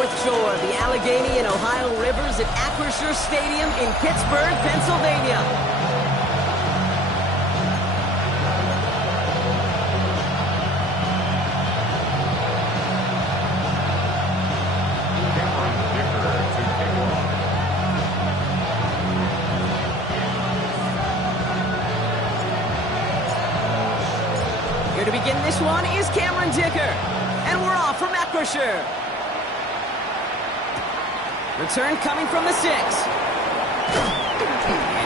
North Shore, the Allegheny and Ohio Rivers at Acrisure Stadium in Pittsburgh, Pennsylvania. Here to begin this one is Cameron Dicker. And we're off from Acrisure. Return coming from the 6. And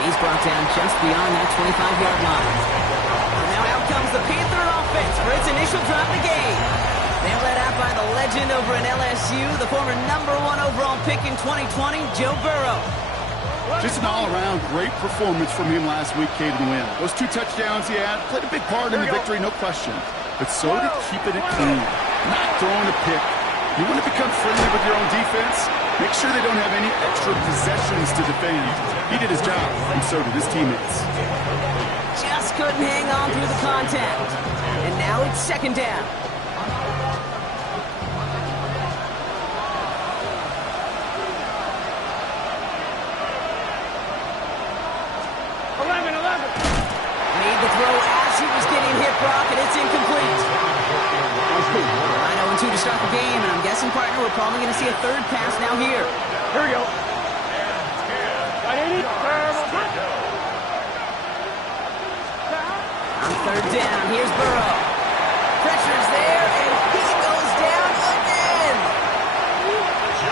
he's brought down just beyond that 25-yard line. And now out comes the Panther offense for its initial drive of the game. They're led out by the legend over in LSU, the former #1 overall pick in 2020, Joe Burrow. Just an all-around great performance from him last week, Caden Wynn. Those 2 touchdowns he had played a big part in the victory, no question. But so did keeping it clean, not throwing a pick. You want to become friendly with your own defense? Make sure they don't have any extra possessions to defend. He did his job, and so did his teammates. Just couldn't hang on through the contact. And now it's second down. 11. Made the throw as he was getting hit, Brock, and it's incomplete. 9-0-2 to start the game, and I'm guessing, partner, we're probably going to see a third pass now here. Here we go. On third down, here's Burrow. Pressure's there, and he goes down again.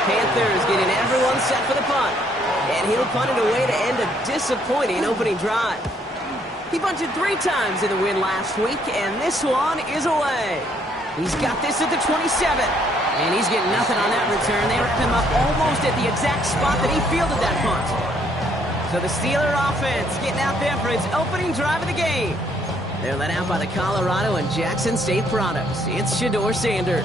Panthers getting everyone set for the punt. And he'll punt it away to end a disappointing opening drive. He punted 3 times in the win last week, and this one is away. He's got this at the 27. And he's getting nothing on that return. They wrap him up almost at the exact spot that he fielded that punt. So the Steeler offense getting out there for its opening drive of the game. They're led out by the Colorado and Jackson State products. It's Shedeur Sanders.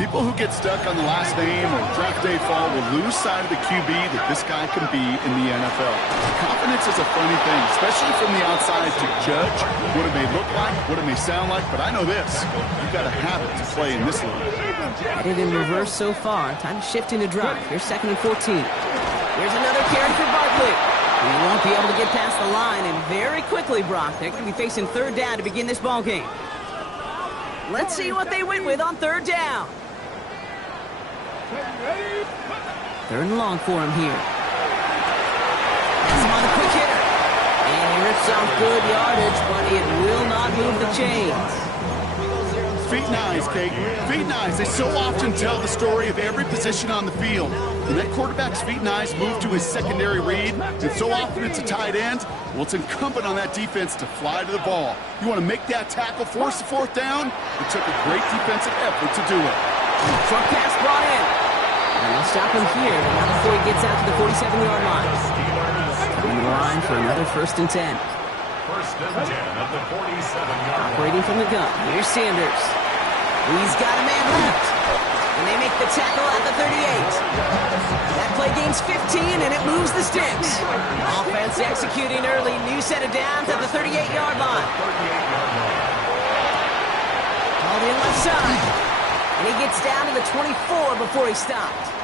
People who get stuck on the last name or draft day fall will lose sight of the QB that this guy can be in the NFL. Confidence is a funny thing, especially from the outside, to judge what it may look like, what it may sound like, but I know this. You've got to have it to play in this league. Headed in reverse so far. Time to shift into drive. Here's 2nd and 14. Here's another carry for Barkley. He won't be able to get past the line, and very quickly, Brock, they're going to be facing third down to begin this ball game. Let's see what they went with on third down. 3rd and long for him here. That's him on the quick hitter. And he rips off good yardage, but it will not move the chains. Feet and eyes, Kate. Feet and eyes. They so often tell the story of every position on the field. When that quarterback's feet and eyes move to his secondary read, and so often it's a tight end, well, it's incumbent on that defense to fly to the ball. You want to make that tackle, force the 4th down? It took a great defensive effort to do it. Short pass brought in. And they'll stop him here, but not before he gets out to the 47-yard line. Coming to the line for another 1st and 10. 1st and 10 at the 47-yard line. Operating from the gun. Here's Sanders. He's got a man left. And they make the tackle at the 38. That play gains 15, and it moves the sticks. Offense executing early. New set of downs at the 38-yard line. Called in left side. And he gets down to the 24 before he stopped.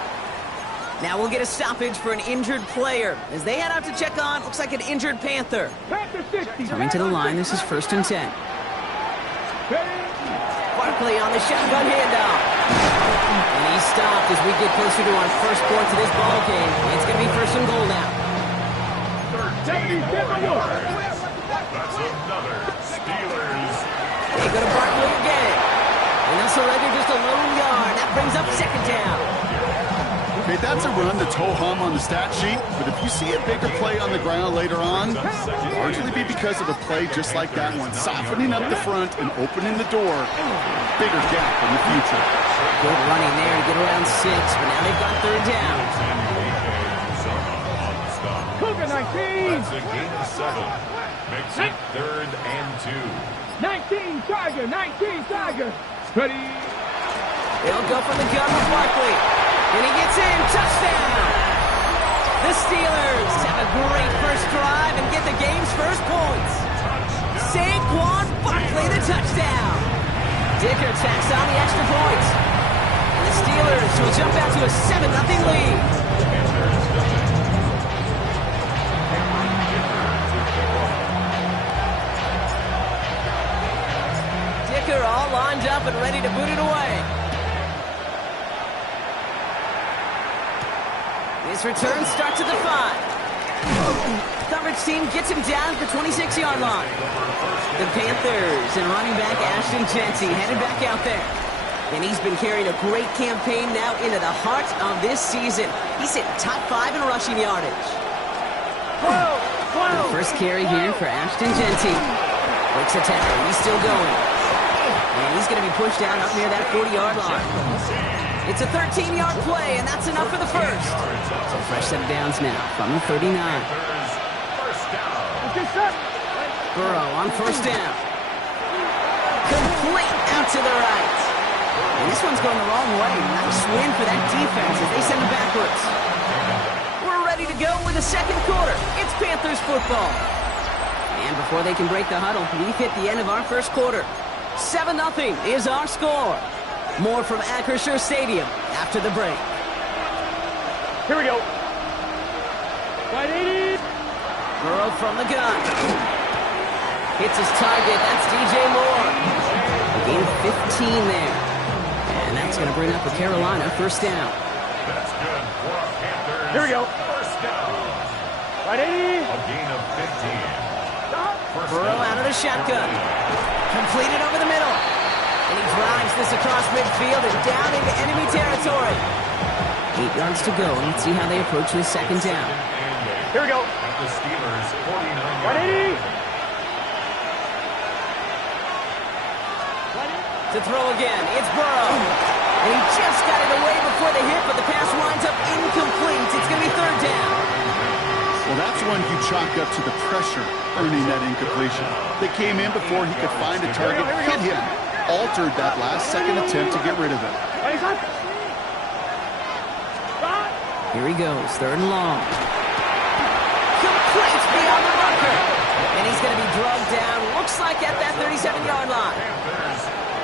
Now we'll get a stoppage for an injured player as they head out to check on, looks like an injured Panther. Coming to the line, this is 1st and 10. Barkley on the shotgun handoff. And he's stopped as we get closer to our first points of this ball game. It's going to be 1st and goal now. 13 yards. That's another Steelers. They go to Barkley again. And they'll surrender just a lone yard. That brings up 2nd down. Okay, that's a run that's ho-hum on the stat sheet, but if you see a bigger play on the ground later on, it'll largely be because of a play just like that one, softening up the front and opening the door, bigger gap in the future. Good running there to get around 6, but now they've got 3rd down. Cougar 19. That's a gain of 7. Makes it 3rd and 2. 19 Tiger, 19 Tiger. Ready. They'll go for the gun with Barkley. And he gets in. Touchdown. The Steelers have a great first drive and get the game's first points. Saquon Barkley, the touchdown. Dicker tacks on the extra points. And the Steelers which will jump out to a 7-0 lead. Dicker all lined up and ready to boot it away. His return starts at the 5. Coverage team gets him down at the 26-yard line. The Panthers and running back Ashton Jeanty headed back out there. And he's been carrying a great campaign now into the heart of this season. He's hitting top 5 in rushing yardage. The first carry here for Ashton Jeanty. Breaks a tackle. He's still going. And he's going to be pushed down up near that 40-yard line. It's a 13-yard play, and that's enough for the first. So fresh set of downs now from the 39. Burrow on first down. Complete out to the right. And this one's going the wrong way. Nice win for that defense as they send it backwards. We're ready to go with the second quarter. It's Panthers football. And before they can break the huddle, we've hit the end of our first quarter. 7-0 is our score. More from Acrisure Stadium after the break. Here we go. Right 80. Burrow from the gun. Hits his target. That's DJ Moore. Gain of 15 there. And that's going to bring up a Carolina first down. That's good for a Panthers. Here we go. First down. Right 80. A gain of 15. Burrow out of the shotgun. Completed over the middle. And he drives this across midfield and down into enemy territory. 8 yards to go. Let's see how they approach this second down. Here we go. At the Steelers' 49 180. To throw again, it's Burrow. And he just got it away before the hit, but the pass winds up incomplete. It's going to be third down. Well, that's one you chalk up to the pressure earning that incompletion. They came in before he could find a target, hit him, altered that last-second attempt to get rid of it. Here he goes, third and long. Complete beyond the marker. And he's going to be drugged down, looks like at that 37-yard line.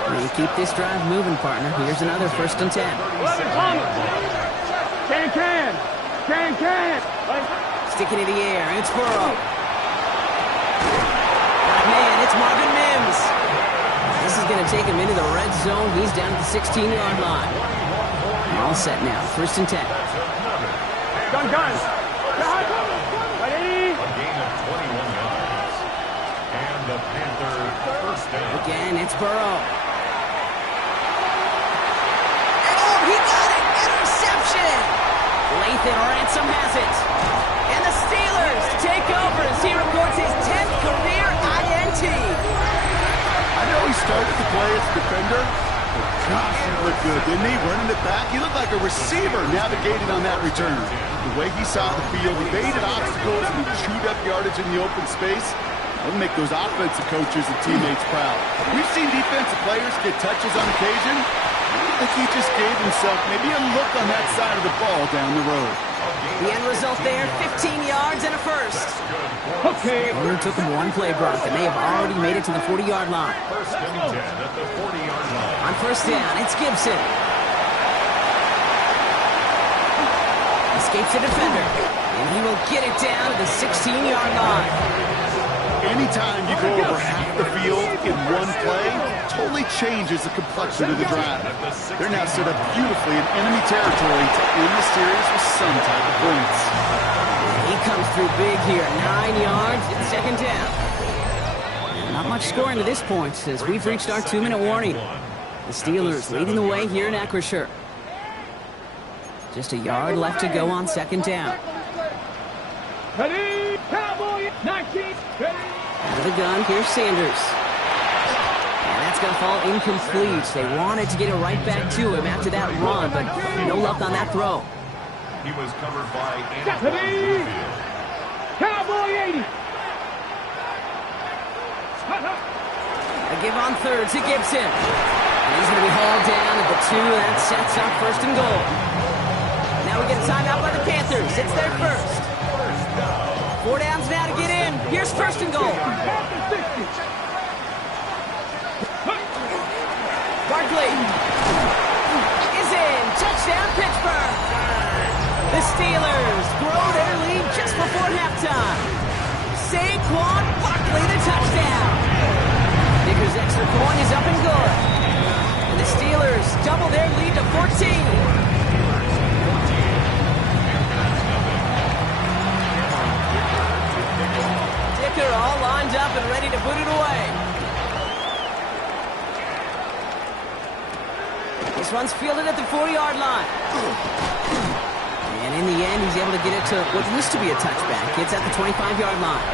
You keep this drive moving, partner. Here's another first and 10. Can. Sticking in the air, it's Burrow. Man, it's Marvin Mims. This is going to take him into the red zone. He's down at the 16-yard line. All set now, first and 10. Gun. Right 80. A gain of 21 yards. And the Panthers first down. Again, it's Burrow. Oh, he got it! Interception! Lathan Ransom has it. And the Steelers take over as he records his 10th career INT. I know he started to play as a defender, but gosh, he looked good, didn't he? Running it back, he looked like a receiver navigating on that return. The way he saw the field, he evaded obstacles and he chewed up yardage in the open space. That'll make those offensive coaches and teammates proud. We've seen defensive players get touches on occasion. I think he just gave himself maybe a look on that side of the ball down the road. The end result there, 15 yards and a first. Okay. Only took him one play, Brock, and they have already made it to the 40-yard line. First and 10 at the 40-yard line. On first down, it's Gibson. Escapes the defender, and he will get it down to the 16-yard line. Anytime you go over half the field in one play, totally changes the complexion of the drive. They're now set up beautifully in enemy territory to end the series with some type of points. He comes through big here, 9 yards, it's second down. Not much scoring to this point as we've reached our 2-minute warning. The Steelers leading the way here in Acrisure. Just a yard left to go on second down. Ready, Cowboy, 19. Ready. Out of the gun, here's Sanders. And that's going to fall incomplete. They wanted to get it right back to him after that run, but no luck on that throw. He was covered by Ready. Cowboy, 80. A give on third to Gibson. And he's going to be hauled down at the 2. That sets up first and goal. Now we get a timeout by the Panthers. It's their first. 4 downs now to get in. Here's first and goal. Barkley is in. Touchdown, Steelers grow their lead just before halftime. Saquon Barkley, the touchdown. Dicker's extra point is up and good. And the Steelers double their lead to 14. Dicker all lined up and ready to put it away. This one's fielded at the 4-yard line. And in the end, he's able to get it to what used to be a touchback. It's at the 25-yard line.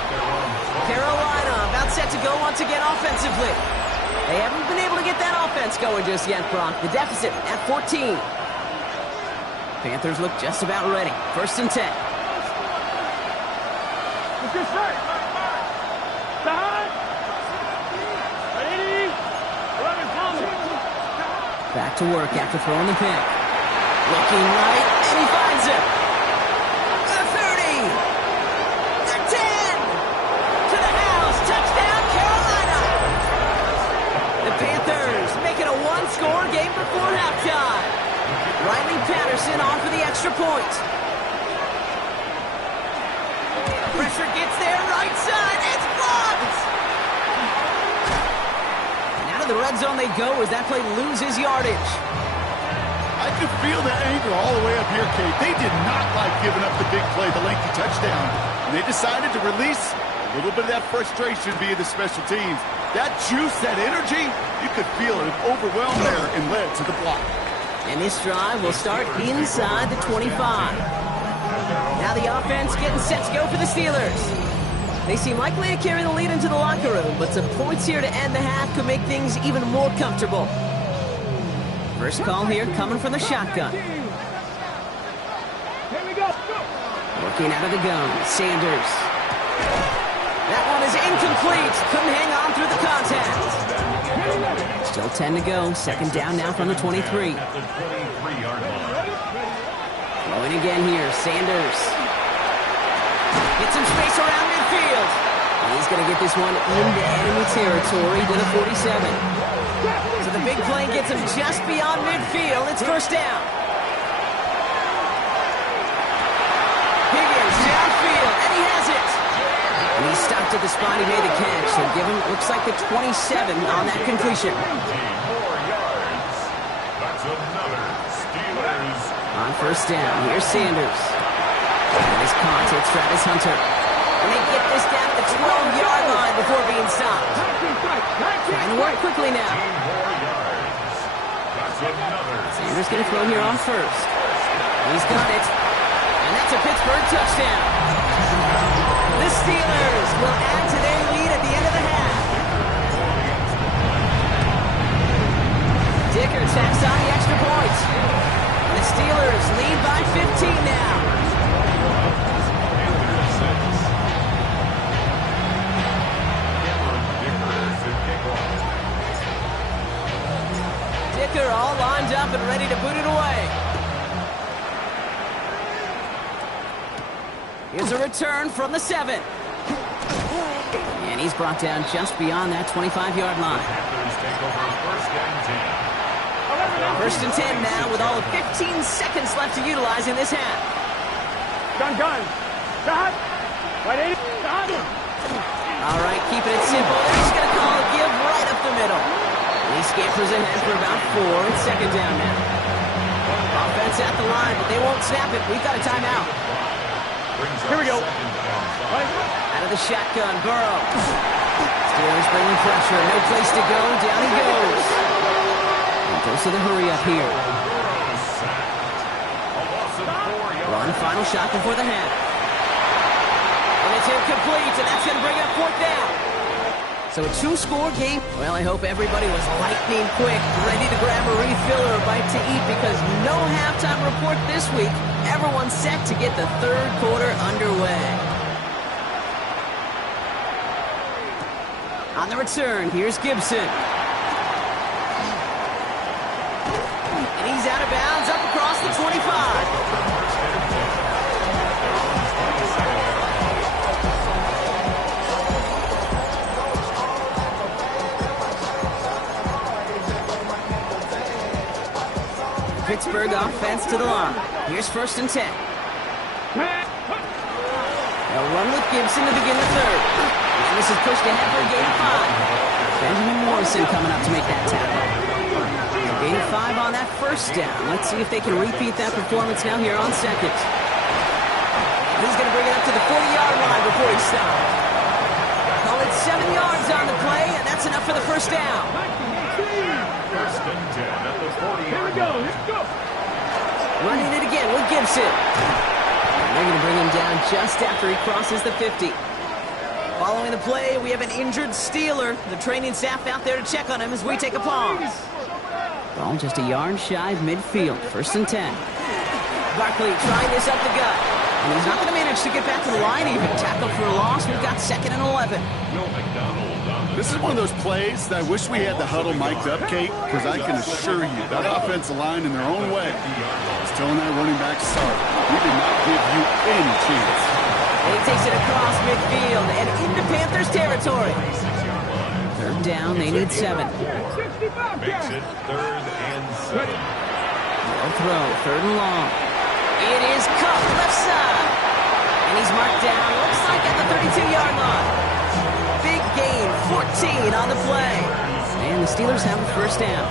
Carolina about set to go once again offensively. They haven't been able to get that offense going just yet, Brock. The deficit at 14. Panthers look just about ready. 1st and 10. What's your start? Back to work after throwing the pick. Looking right, and he finds it. The 30. The 10. To the house. Touchdown, Carolina. The Panthers make it a one-score game before halftime. Riley Patterson on for the extra point. Pressure gets there, right side. It's blocked. The red zone they go as that play loses yardage. I could feel the anger all the way up here, Kate. They did not like giving up the big play, the lengthy touchdown. And they decided to release a little bit of that frustration via the special teams. That juice, that energy, you could feel it overwhelmed there and led to the block. And this drive will start inside the 25. Now the offense getting set to go for the Steelers. They seem likely to carry the lead into the locker room, but some points here to end the half could make things even more comfortable. First call here coming from the shotgun. Here we go. Working out of the gun, Sanders. That one is incomplete. Couldn't hang on through the contact. Still 10 to go. 2nd down now from the 23. Throwing again here, Sanders. Get some space around midfield. He's going to get this one into enemy territory to the 47. So the big play gets him just beyond midfield. It's 1st down. Higgins downfield, and he has it. And he stopped at the spot he made the catch. So give him, looks like the 27 on that completion. 4 yards. That's another Steelers. On 1st down, here's Sanders. And his caught, it's Travis Hunter. And they get this down to the 12-yard line before being stopped. Trying to work quickly now. 4 yards. That's another. Sanders going to throw here on 1st. He's got it. And that's a Pittsburgh touchdown. The Steelers will add to their lead at the end of the half. Dicker tacks on the extra point. And the Steelers lead by 15 now. Dicker all lined up and ready to boot it away. Here's a return from the 7. And he's brought down just beyond that 25-yard line. Panthers take over 1st and 10 now with all of 15 seconds left to utilize in this half. Gun. Shot. Right 80. Shot. All right, keeping it simple. He's going to call a give right up the middle. He scampers ahead for about 4. It's 2nd down now. Offense at the line, but they won't snap it. We've got a timeout. Here we go. Out of the shotgun, Burrow. Steelers bringing pressure. No place to go. Down he goes. And goes to the hurry up here. One final shot before the half. And it's incomplete, and that's going to bring up 4th down. So a 2-score game. Well, I hope everybody was lightning quick, ready to grab a refill or a bite to eat, because no halftime report this week. Everyone's set to get the 3rd quarter underway. On the return, here's Gibson. And he's out of bounds up across the 25. Pittsburgh offense to the line. Here's 1st and 10. They'll run with Gibson to begin the third. And this is pushed ahead for a gain of 5. Benjamin Morrison coming up to make that tackle. A gain of 5 on that first down. Let's see if they can repeat that performance now here on second. He's going to bring it up to the 40-yard line before he stops. Call it 7 yards on the play, and that's enough for the first down. First and 10 at the 40-yard line. Let's go. Running it again with Gibson. And they're going to bring him down just after he crosses the 50. Following the play, we have an injured Steeler. The training staff out there to check on him as we take a pause. Ball just a yard shy of midfield. First and 10. Barkley trying this up the gut. And he's not going to manage to get back to the line even. Tackled for a loss. We've got second and 11. This is one of those plays that I wish we had the huddle mic'd up, Kate, because I can assure you that offensive line in their own way is telling that running back, sorry, we did not give you any chance. And he takes it across midfield and into Panthers territory. Third down, they need 7. Makes it third and 7. They'll throw, third and long. It is Cup, left side. And he's marked down, looks like at the 32-yard line. Big gain, 14 on the play. And the Steelers have the first down.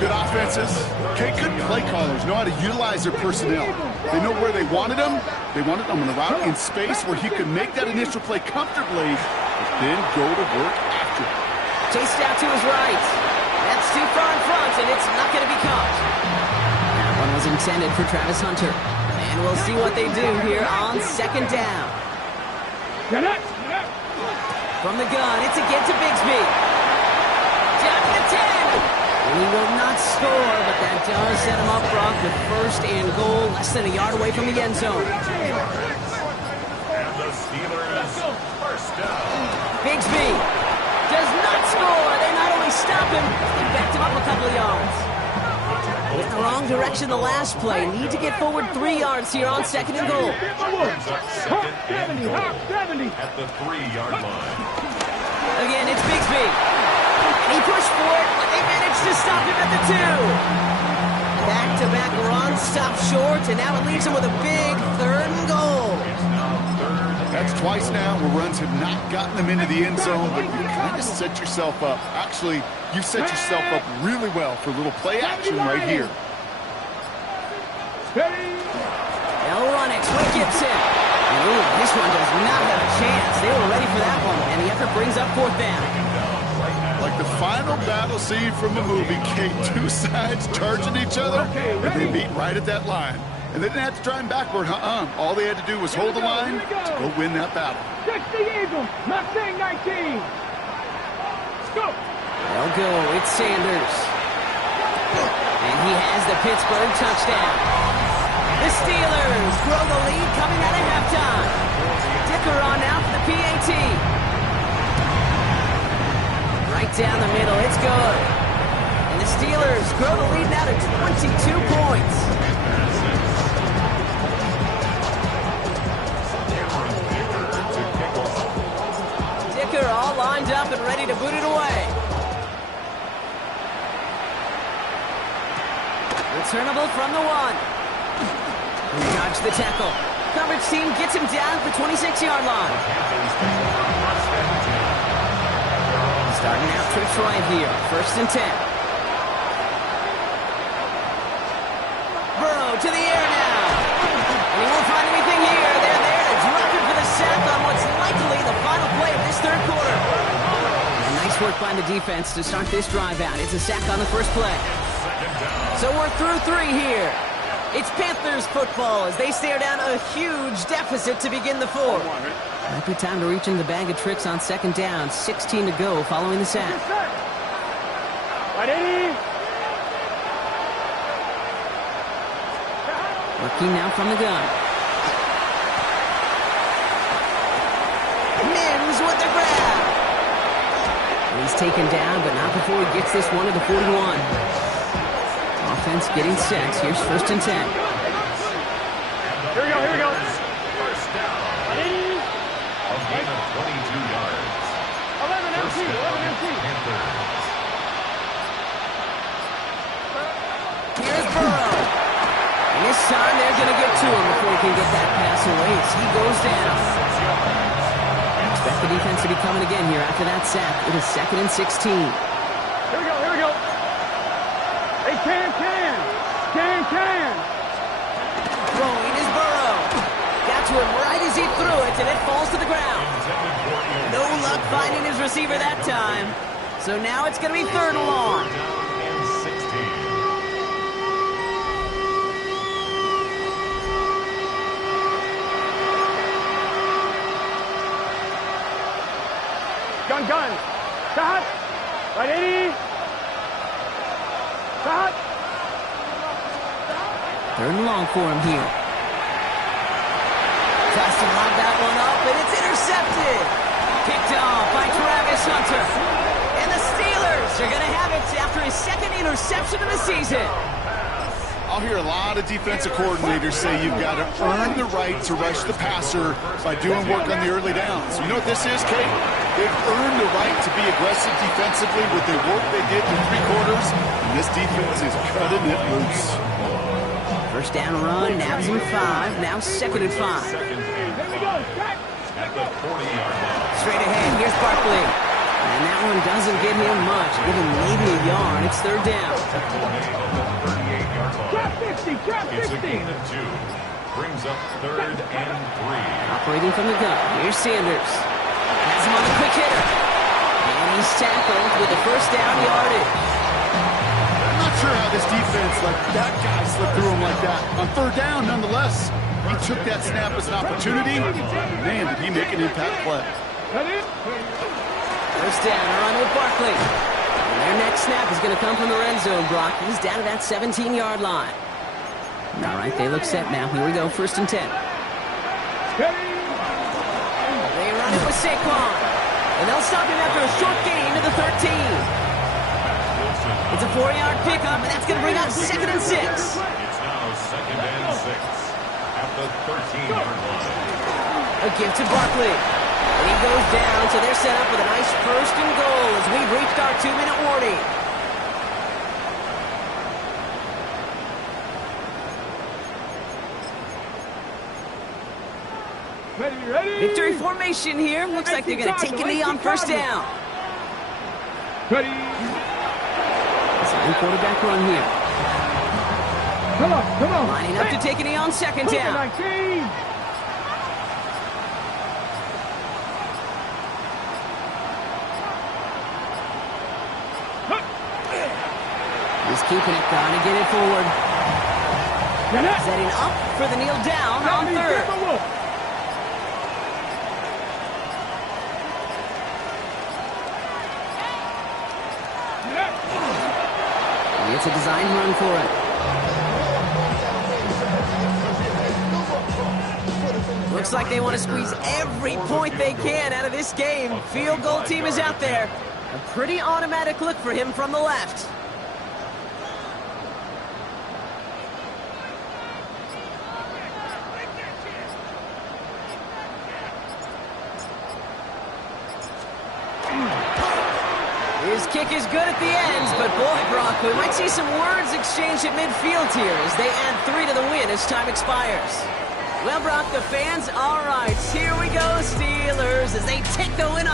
Good offenses. Okay, good play callers know how to utilize their personnel. They know where they wanted them. They wanted them on the route in space where he could make that initial play comfortably, but then go to work after it. Chased out to his right. That's too far in front, and it's not going to be caught. That one was intended for Travis Hunter. And we'll see what they do here on second down. From the gun, it's again to Bigsby. Down to the 10. And he will not score, but that does set him up front with first and goal, less than a yard away from the end zone. And the Steelers first down. Bigsby does not score. They not only stop him, they backed him up a couple of yards. Went the wrong direction the last play. Need to get forward 3 yards here on second and goal. Brings up second and goal at the 3-yard line. Again, it's Bigsby. And he pushed for it, but they managed to stop him at the 2. Back-to-back runs, stop short, and now it leaves him with a big third and goal. That's twice now where runs have not gotten them into the end zone, but you kind of set yourself up. Actually, you set yourself up really well for a little play action right here. They'll run it with Gibson. Ooh, this one does not have a chance. They were ready for that one, and the effort brings up fourth down. Like the final battle scene from a movie, Kate, two sides charging each other, and they meet right at that line. And they didn't have to drive backward, All they had to do was hold the line to go win that battle. 60 Eagles, Mustang 19. Let's go. They'll go, it's Sanders. And he has the Pittsburgh touchdown. The Steelers grow the lead coming out of halftime. Dicker on now for the PAT. Right down the middle, it's good. And the Steelers grow the lead now to 22 points. Dicker all lined up and ready to boot it away. Returnable from the 1. Dodge the tackle. Coverage team gets him down at the 26-yard line. Starting out trips right here. First and 10. Burrow to the air now. And he won't find anything here. They're there to drop him for the sack on what's likely the final play of this third quarter. And nice work by the defense to start this drive out. It's a sack on the first play. So we're through 3 here. It's Panthers football as they stare down a huge deficit to begin the fourth. Might be time to reach in the bag of tricks on second down. 16 to go following the sack. Working now from the gun. Mims with the grab. He's taken down, but not before he gets this one to the 41. Offense getting set. Here's first and 10. Here we go, here we go. First down. A gain of 22 yards. 11 First MC, 11 MC. down, Panthers. Here's Burrow. And this time they're going to get to him before he can get that pass away as he goes down. Expect the defense to be coming again here after that sack. It is 2nd and 16. Here we go, here we go. Hey, can. Throwing is Burrow. Got to him right as he threw it, and it falls to the ground. No luck finding his receiver that time. So now it's going to be 3rd and long. Gun. Stop. Right, Eddie. Stop. 3rd and long for him here. Tries to lob that one up, and it's intercepted. Picked off by Travis Hunter. And the Steelers are going to have it after his 2nd interception of the season. I'll hear a lot of defensive coordinators say you've got to earn the right to rush the passer by doing work on the early downs. You know what this is, Kate? They've earned the right to be aggressive defensively with the work they did in 3 quarters, and this defense is cutting it loose. First down run, nabs him 5, now 2nd and 5. Here we go, Jack. At the 40-yard line. Straight ahead, here's Barkley. And that one doesn't get him much. Give him maybe a yard. It's 3rd down. Trap 60. It's a gain of 2. Brings up 3rd and 3. Operating from the gun. Here's Sanders. Has him on the quick hitter. And he's tackled with the first down yardage. I'm not sure how this defense let that guy slip through him like that. On 3rd down, nonetheless, he took that snap as an opportunity. Man, did he make an impact play. First down, a run with Barkley. And their next snap is going to come from the red zone, Brock. He's down to that 17-yard line. All right, they look set now. Here we go, 1st and 10. They run it with Saquon. And they'll stop him after a short gain to the 13. It's a 4-yard pickup, and that's going to bring out 2nd and 6. It's now 2nd and 6 at the 13-yard line. A give to Barkley. And he goes down, so they're set up with a nice 1st and goal as we've reached our 2-minute warning. Ready? Victory formation here. Looks like they're going to take a knee on 1st down. Ready. Second quarterback run here. Come on. Lining up to take a knee on 2nd down. 19. He's keeping it, trying to get it forward. Setting up for the kneel down on 3rd. It's a designed run for it. Looks like they want to squeeze every point they can out of this game. Field goal team is out there. A pretty automatic look for him from the left. His kick is good at the ends, but boy, Brock, we might see some words exchanged at midfield here as they add 3 to the win as time expires. Well, Brock, the fans, all right, here we go, Steelers, as they take the win.